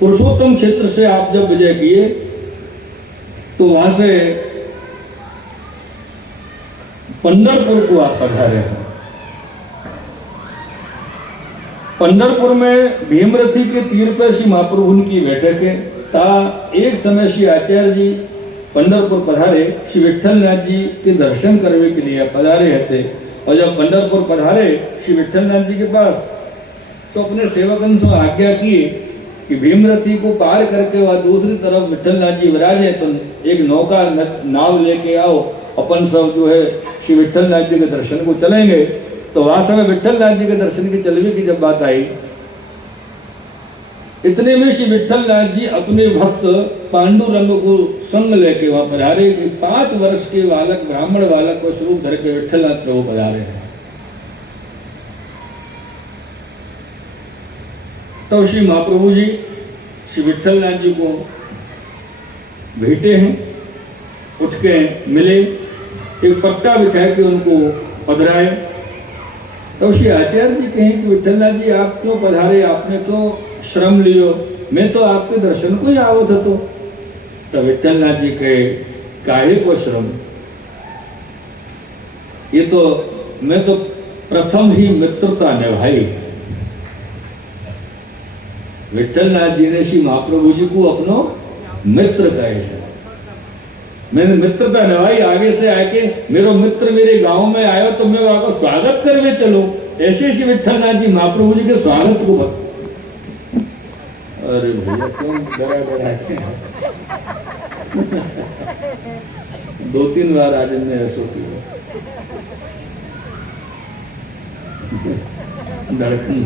पुरुषोत्तम क्षेत्र से आप जब विजय किए तो वहां से पंढरपुर को आप पधारे हैं। पंढरपुर में भीमरथी के तीर पर श्री महाप्रभु की बैठक है। ता एक समय श्री आचार्य जी पंढरपुर पधारे, श्री विठलनाथ जी के दर्शन करने के लिए पधारे थे। और जब पंढरपुर पधारे श्री विठलनाथ जी के पास, तो अपने सेवकन से आज्ञा की कि भीमरथी को पार करके वह दूसरी तरफ विठलनाथ जी विराजे, तो एक नौका नाव लेके आओ, अपन सब जो है श्री विठलनाथ जी के दर्शन को चलेंगे। तो वास्तव में विठलनाथ जी के दर्शन की चलने की जब बात आई, इतने में श्री विठलनाथ जी अपने भक्त पांडुरंग को संग लेके वहां पधारे कि 5 वर्ष के बालक, ब्राह्मण बालक को स्वरूप धर के विठलनाथ प्रभु पधारे हैं। तो श्री महाप्रभु जी श्री विठलनाथ जी को भेटे हैं, उठ के मिले, एक पट्टा बिछा के उनको पधराए। तो श्री आचार्य जी कहें कि विठलनाथ जी आप क्यों पधारे, आपने तो श्रम लियो, मैं तो आपके दर्शन को ही आवत हतो। तो विठलनाथ जी कहे काहे को श्रम, ये तो मैं तो प्रथम ही मित्रता निभाई। विठलनाथ जी ने श्री महाप्रभु जी को अपनो मित्र कहे है, मैंने मित्रता निभाई। आगे से आके मेरो मित्र मेरे गांव में आयो तो मैं वहां का स्वागत करवे चलो, ऐसे श्री विठलनाथ जी महाप्रभु जी के स्वागत को अरे भैया क्यों बड़ा के 2-3 बार आज ने ऐसा किया, धड़कन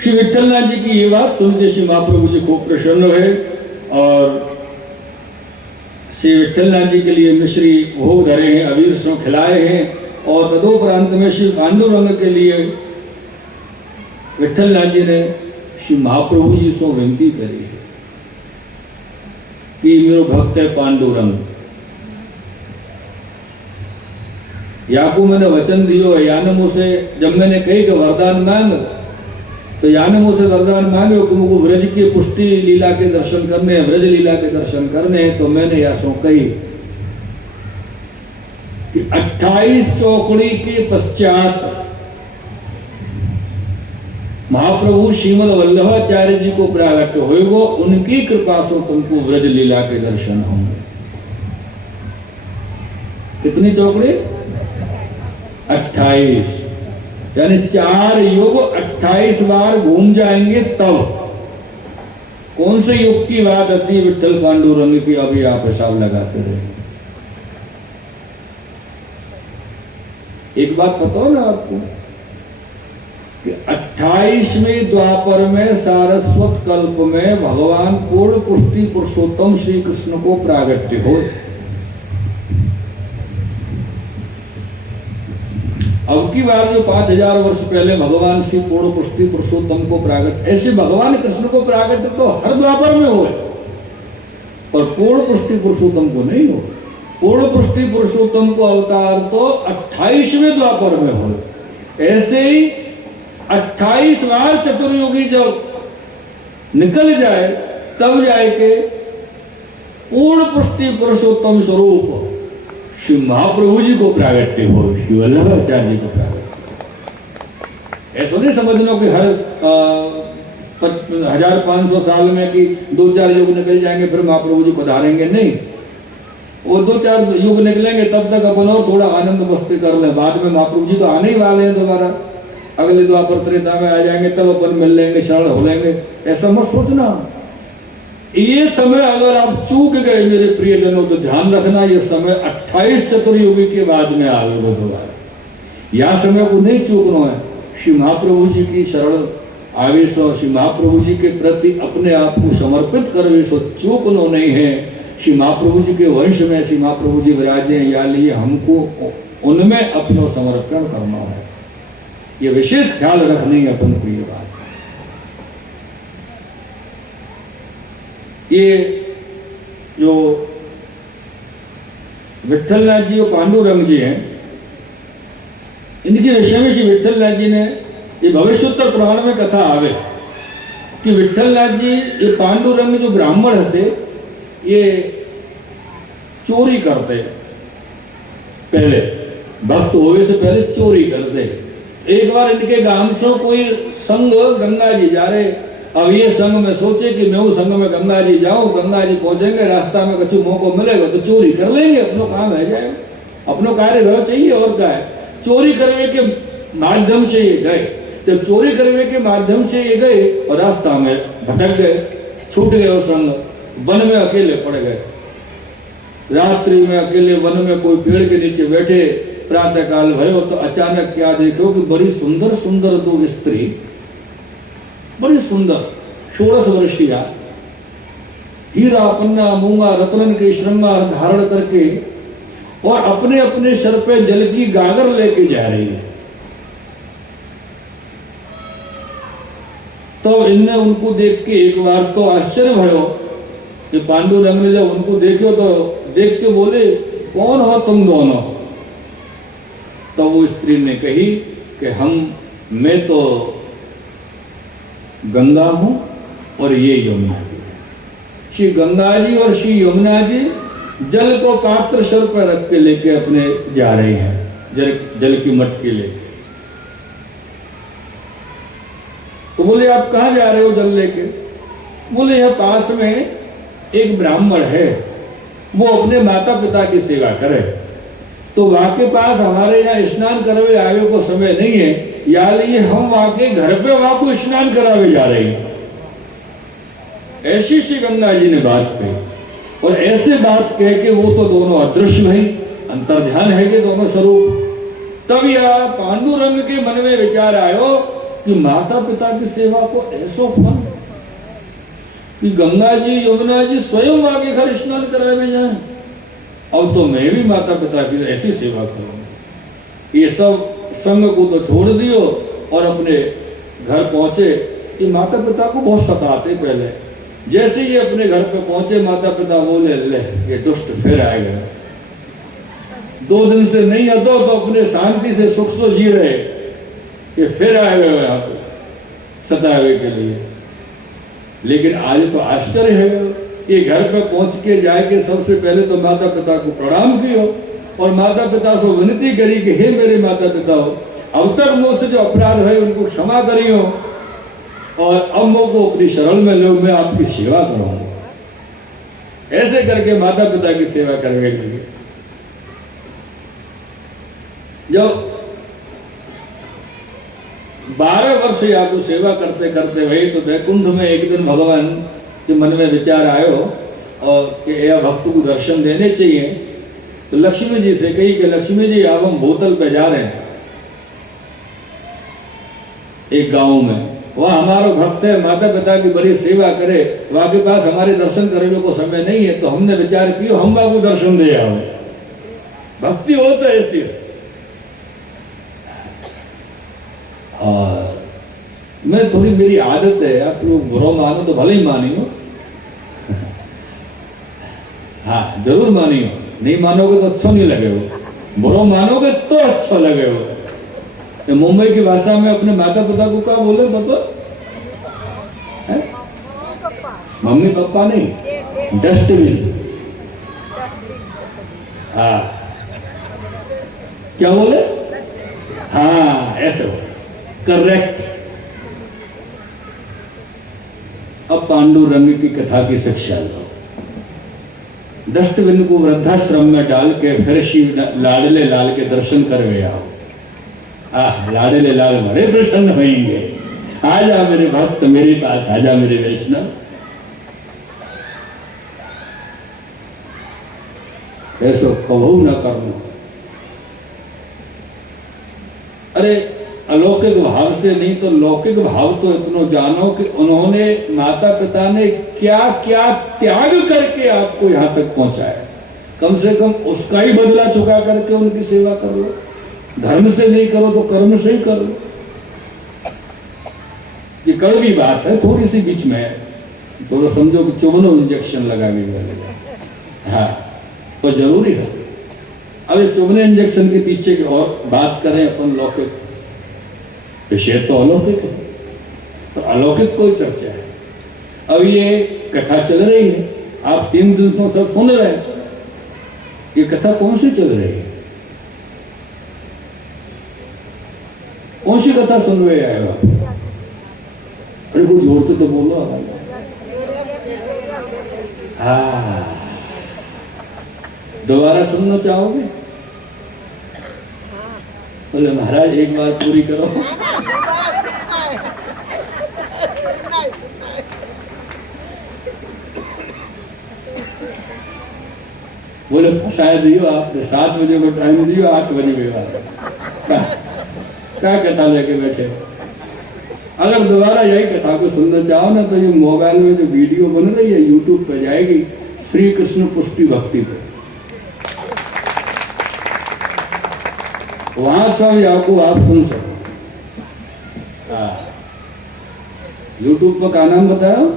श्री विठलनाथ जी की ये बात सुनते श्री महाप्रभु जी खूब प्रसन्न हुए और श्री विठलनाथ जी के लिए मिश्री भोग धरे हैं, अबीर सो खिलाए हैं। और तदोपरांत में श्री पांडुरंग के लिए विठलनाथ जी ने श्री महाप्रभु जी से विनती करी है कि मेरो भक्त है पांडुरंग, याकू मैंने वचन दियो है, याने मुझसे जब मैंने कही कि वरदान मांग, तो याने मुझसे वरदान मांगे कि मुझको व्रज की पुष्टि लीला के दर्शन करने हैं, व्रज लीला के दर्शन करने हैं। तो मैंने यह सो कही कि 28 चौकड़ी के पश्चात महाप्रभु श्रीमद वल्लभाचार्य जी को प्रागट्य होएगो, उनकी कृपा से तुमको व्रज लीला के दर्शन होंगे। कितनी चौकड़ी? 28, यानी 4 युग 28 बार घूम जाएंगे। तब कौन से युग की बात आती है विठल पांडुरंग की, अभी आप हिसाब लगाते रहे। एक बात बताओ ना आपको कि 28वें द्वापर में सारस्वत कल्प में भगवान पूर्ण पुष्टि पुरुषोत्तम श्री कृष्ण को प्रागट्य हो। अब की बार जो 5000 वर्ष पहले भगवान श्री पूर्ण पुष्टि पुरुषोत्तम को प्रागट, ऐसे भगवान कृष्ण को प्रागट तो हर द्वापर में हो, पर पूर्ण पुष्टि पुरुषोत्तम को नहीं हो। पूर्ण पुष्टि पुरुषोत्तम को अवतार तो 28वें द्वापर में हो। ऐसे ही 28 बार चतुर्युगी जब निकल जाए तब जाए के पूर्ण पुष्टि पुरुषोत्तम स्वरूप श्री महाप्रभु जी को प्रागट्य हो, श्री वल्लभाचार्य जी को प्रागट्य। ऐसा नहीं समझना कि हर 1500 साल में कि 2-4 युग निकल जाएंगे फिर महाप्रभु जी पधारेंगे, नहीं। वो 2-4 युग निकलेंगे तब तक अपन और थोड़ा आनंद मस्ती कर लें, बाद में महाप्रभु जी तो आने ही वाले हैं दोबारा, अगले द्वापर त्रेता में आ जाएंगे, तब अपन मिल लेंगे, शरण हो लेंगे। ऐसा मत सोचना। ये समय अगर आप चूक गए मेरे प्रियजनों तो ध्यान रखना, ये समय 28 चतुर्युगी के बाद में आवेगा दोबारा। यह समय को नहीं चूकना है। श्री महाप्रभु जी की शरण आवेश और श्री महाप्रभु जी के प्रति अपने आप को समर्पित करवे सो चूकनो नहीं है। श्री महाप्रभु जी के वंश में श्री महाप्रभु जी विराजे, या लिए हमको उनमें अपना समर्पण करना है। ये विशेष ख्याल रखनी है अपन को ये बात। ये जो विठलनाथ जी और पांडुरंग जी हैं, इनके विषय में श्री विठलनाथ जी ने ये भविष्योत्तर पुराण में कथा आवे कि विठलनाथ जी ये पांडुरंग जो ब्राह्मण थे ये चोरी करते, पहले भक्त होने से पहले चोरी करते। एक बार इनके गांव से कोई संग गंगा जी जा रहे, अब ये संग में सोचे कि मैं उस संग में गंगा जी जाऊं, गंगा जी पहुंचेंगे, रास्ता में कुछ मौका मिलेगा तो चोरी कर लेंगे, अपना काम है जाए, अपना कार्य रह चाहिए और क्या है। चोरी करने के माध्यम से ये गए, जब चोरी करने के माध्यम से ये गए और रास्ता में भटक गए, छूट गए और संग, वन में अकेले पड़ गए। रात्रि में अकेले वन में कोई पेड़ के नीचे बैठे, प्रातः काल भयो तो अचानक क्या देखो कि बड़ी सुंदर सुंदर दो स्त्री, बड़ी सुंदर 16 वर्षीय, हीरा पन्ना मूंगा रत्न के श्रृंगार धारण करके और अपने अपने सर पे जल की गागर लेके जा रही है। तो इनने उनको देख के एक बार तो आश्चर्य भयो कि पांडुरंग ने जब उनको देखो तो देख के बोले, कौन हो तुम दोनों? तो वो स्त्री ने कही कि मैं तो गंगा हूं और ये यमुना जी। श्री गंगा जी और श्री यमुना जी जल को पात्र सर पर रख के लेके अपने जा रहे हैं, जल की मटकी लेके। तो बोले आप कहाँ जा रहे हो जल लेके? बोले यह पास में एक ब्राह्मण है, वो अपने माता पिता की सेवा करे, तो वहां के पास हमारे यहाँ स्नान करावे आवे को समय नहीं है, या लिए हम वहां के घर पे वहां को स्नान करावे जा रहे हैं। ऐसी श्री गंगा जी ने बात कही और ऐसे बात कह के वो तो दोनों अदृश्य नहीं, अंतर्ध्यान है कि दोनों स्वरूप। तब यह पांडुरंग के मन में विचार आयो कि माता पिता की सेवा को ऐसो फल कि गंगा जी यमुना जी स्वयं आगे घर स्नान करावे जाए, अब तो मैं भी माता पिता की ऐसी सेवा करूंगा। ये सब संग को तो छोड़ दियो और अपने घर पहुंचे कि माता पिता को बहुत सताते पहले। जैसे ही अपने घर पे पहुंचे माता पिता बोले, ले ये दुष्ट फिर आएगा, 2 दिन से नहीं आता तो अपने शांति से सुख से जी रहे, ये फिर आएगा यहाँ पे सतावे के लिए। लेकिन आज तो आश्चर्य है कि घर पे पहुंच के जाके सबसे पहले तो माता पिता को प्रणाम कियो और माता पिता से विनती करी कि हे मेरे माता पिता, अब तक मुझसे जो अपराध है उनको क्षमा करियो और अब मुझको अपनी शरण में लो, मैं आपकी सेवा करूंगा। ऐसे करके माता पिता की सेवा करने लगे। जब 12 वर्ष आपको सेवा करते करते भाई तो वैकुंठ में एक दिन भगवान के मन में विचार आयो और कि यह भक्त को दर्शन देने चाहिए। तो लक्ष्मी जी से कही कि लक्ष्मी जी अब हम भूतल पे जा रहे हैं एक गांव में, वहाँ हमारा भक्त है, माता पिता की बड़ी सेवा करे, वहाँ के पास हमारे दर्शन करने को समय नहीं है, तो हमने विचार किया हम बाबू दर्शन दे आओ। भक्ति हो तो ऐसी है। और मैं थोड़ी मेरी आदत है, आप लोग बुरा मानो तो भले ही मानियो, हाँ जरूर मानियो, नहीं मानोगे तो अच्छा नहीं लगेगा, बुरा मानोगे तो अच्छा लगेगा। तो मुंबई की भाषा में अपने माता पिता को क्या बोले बता? मम्मी पापा नहीं, डस्टबिन। हाँ क्या बोले? हाँ ऐसे हो, करेक्ट। अब पांडुरंग की कथा की शिक्षा लो। डस्टबिन को वृद्धाश्रम में डाल के फिर शिव लाडले लाल के दर्शन करवे आओ। लाडले लाल बड़े प्रसन्न होंगे, आजा मेरे भक्त मेरे पास, आजा मेरे वैष्णव। ऐसो कबू न करना। अरे अलौकिक भाव से नहीं तो लौकिक भाव तो इतना जानो कि उन्होंने माता पिता ने क्या क्या त्याग करके आपको यहाँ तक पहुंचाया। कम से कम उसका ही बदला चुका करके उनकी सेवा करो। धर्म से नहीं करो तो कर्म से ही करो। ये कड़वी बात है, थोड़ी सी बीच में तो समझो कि चुभनो इंजेक्शन लगा के हाँ तो जरूरी है। अब ये चुभने इंजेक्शन के पीछे की और बात करें अपन लौकिक, विषय तो अलौकिक है, तो अलौकिक कोई चर्चा है। अब ये कथा चल रही है, आप 3 दिनों से सुन रहे हैं, ये कथा कौन सी चल रही है? कौन सी कथा सुन रहे हैं आप? अरे कुछ जोर तो बोलो। हाँ, दोबारा सुनना चाहोगे? बोले महाराज एक बार पूरी करो। बोले फंसाया दियो आपने, 7 बजे को टाइम दियो, 8 बजे के बाद क्या कथा लेके बैठे। अगर दोबारा यही कथा को सुनना चाहो ना तो ये मोबाइल में जो वीडियो बन रही है यूट्यूब पर जाएगी, श्री कृष्ण पुष्टि भक्ति पे, वहां सब आपको आप सुन सको। यूट्यूब पर का नाम बताओ,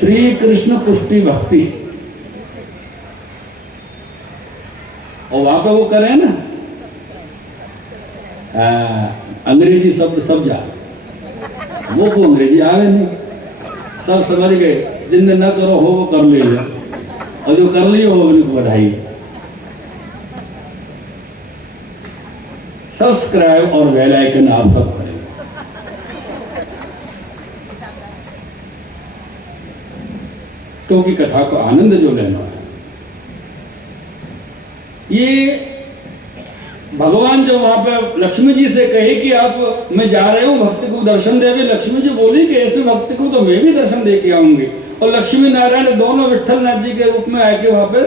श्री कृष्ण पुष्टि भक्ति, और वहां पर वो करें ना अंग्रेजी शब्द सब जा, वो को अंग्रेजी आवे नहीं, सब समझ गए। जिनने न करो हो वो कर लीजिए, और जो कर लियो हो उनको बधाई। सब्सक्राइब और बेल आइकन आप सब करें, क्योंकि कथा को आनंद जो लेना है। ये भगवान जो वहां पे लक्ष्मी जी से कहे कि आप मैं जा रहे हूं भक्त को दर्शन देवे, लक्ष्मी जी बोली कि ऐसे भक्त को तो मैं भी दर्शन दे के आऊंगी। और लक्ष्मी नारायण दोनों विठल नाथ जी के रूप में आके वहां पे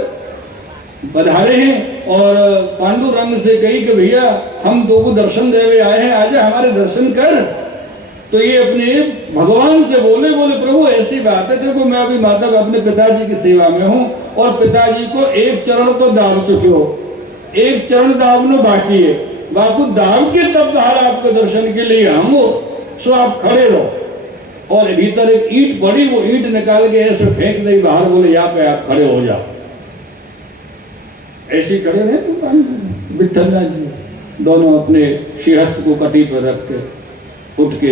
पधारे हैं, और पांडुरंग से कही कि भैया हम तो को दर्शन देवे आए हैं, आजा हमारे दर्शन कर। तो ये अपने भगवान से बोले प्रभु ऐसी बात है, देखो मैं अभी माता अपने पिताजी की सेवा में हूँ, और पिताजी को एक चरण तो दाव चुके हो, एक चरण दावनो बाकी है, बाकी दाव के तब बाहर आपके दर्शन के लिए हम हो, सो आप खड़े रहो। और भीतर एक ईंट पड़ी, वो ईंट निकाल के ऐसे फेंक दी बाहर, बोले यहाँ पे आप खड़े हो जाओ। ऐसे खड़े रहे तो विठल नाथ जी दोनों अपने श्रीहस्त को कटी पर रख के उठ के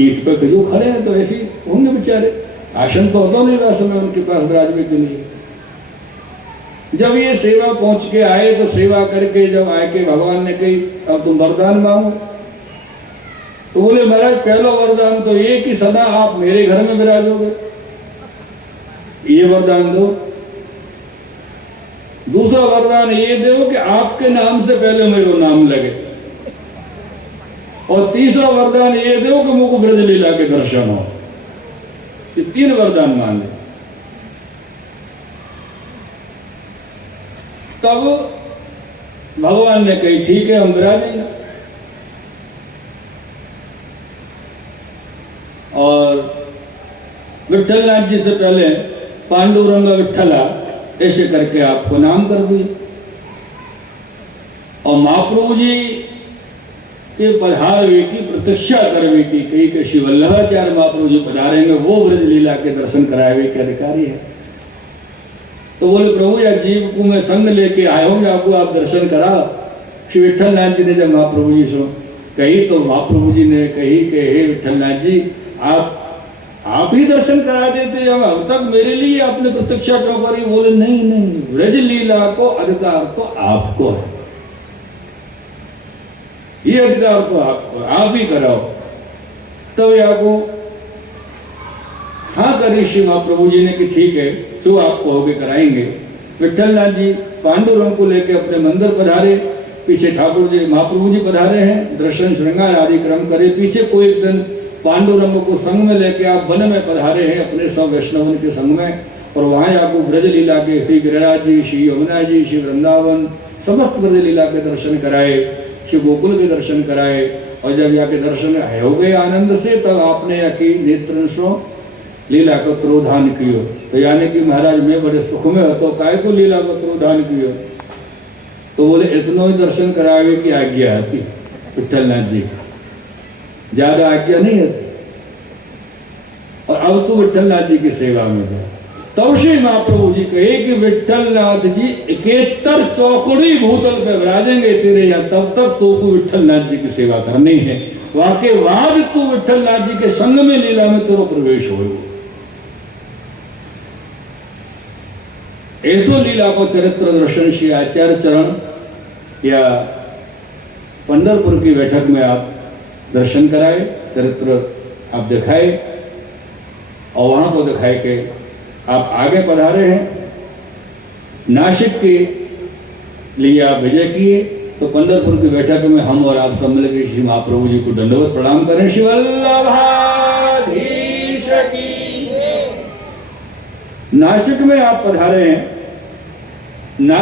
ईंट पे जो खड़े हैं, तो ऐसे होंगे बेचारे, आसन तो होता नहीं था समय उनके पास विराजने के लिए। जब ये सेवा पहुंच के आए तो सेवा करके जब आए के भगवान ने कही अब तुम वरदान मांगो, तो बोले महाराज पहला वरदान तो ये कि सदा आप मेरे घर में विराजोगे, ये वरदान दो। दूसरा वरदान ये दो कि आपके नाम से पहले मेरे को नाम लगे, और तीसरा वरदान ये दो कि मुझको ब्रज लीला के दर्शन हो। ये 3 वरदान मांगे। तब भगवान ने कही ठीक है हम विराजेंगे। और विठल नाथ जी से पहले पांडुरंग विठला ऐसे करके आपको नाम कर दिए, और महाप्रभु जी के पधारवे की प्रतीक्षा करवे की कही कि श्री वल्लभाचार्य महाप्रभु जी पधारेंगे, वो ब्रज लीला के दर्शन करावे के अधिकारी है। तो बोले प्रभु या जीव को मैं संग लेके आया हूँ, आपको आप दर्शन करा। श्री विठल नाथ जी ने जब महाप्रभु जी से कही, तो महाप्रभु जी ने कही कि हे विठल नाथ जी आप ही दर्शन करा देते, अब तक मेरे लिए आपने प्रतीक्षा क्यों करी? बोले नहीं नहीं, ब्रज लीला को अधिकार तो आपको है, ये अधिकार तो आपको, आप ही कराओ। तब आपको हाँ करी श्री महाप्रभु जी ने कि ठीक है जो आप कहोगे कराएंगे। विठल नाथ जी पांडुरंग को लेकर अपने मंदिर पधारे, पीछे ठाकुर जी महाप्रभु जी पधारे हैं, दर्शन श्रृंगार आदि क्रम करे। पीछे कोई एक दिन पांडुरंग को संग में लेके आप वन में पधारे हैं अपने सब वैष्णवन के संग में, और वहां आपको ब्रज लीला के श्री गिरिराज जी, श्री यमुना जी, श्री वृंदावन समस्त ब्रज लीला के दर्शन कराए, श्री गोकुल के दर्शन कराए। और जब जाके दर्शन हो गए आनंद से, तब आपने आकी नेत्र लीला को त्रोधान कियो। तो यानी कि महाराज मैं बड़े सुख में हो, तो काय को लीला को त्रोधान कियो? तो बोले इतनो ही दर्शन करावे की आज्ञा आती विठल नाथ जी, ज्यादा आज्ञा नहीं है। और अब तो विठल नाथ जी की सेवा में गया, तब श्री महाप्रभु जी कहे कि विठलनाथ जी 71 चौकड़ी भूतल पे विराजेंगे तेरे यहाँ, तब तक तो विठलनाथ जी की सेवा करनी है। वाके बाद तू विठलनाथ जी के संग में लीला में तेरो प्रवेश हो। ऐसो लीला को चरित्र दर्शन श्री आचार्य चरण या पंढरपुर की बैठक में आप दर्शन कराए, चरित्र आप दिखाए और वहां को दिखाए के आप आगे पधारे हैं। नासिक के लिए आप विजय किए तो पंढरपुर की बैठक में हम और आप सब मिलकर श्री महाप्रभु जी को दंडवत प्रणाम करें। श्री वल्लभाधीश की। नासिक में आप पधारे हैं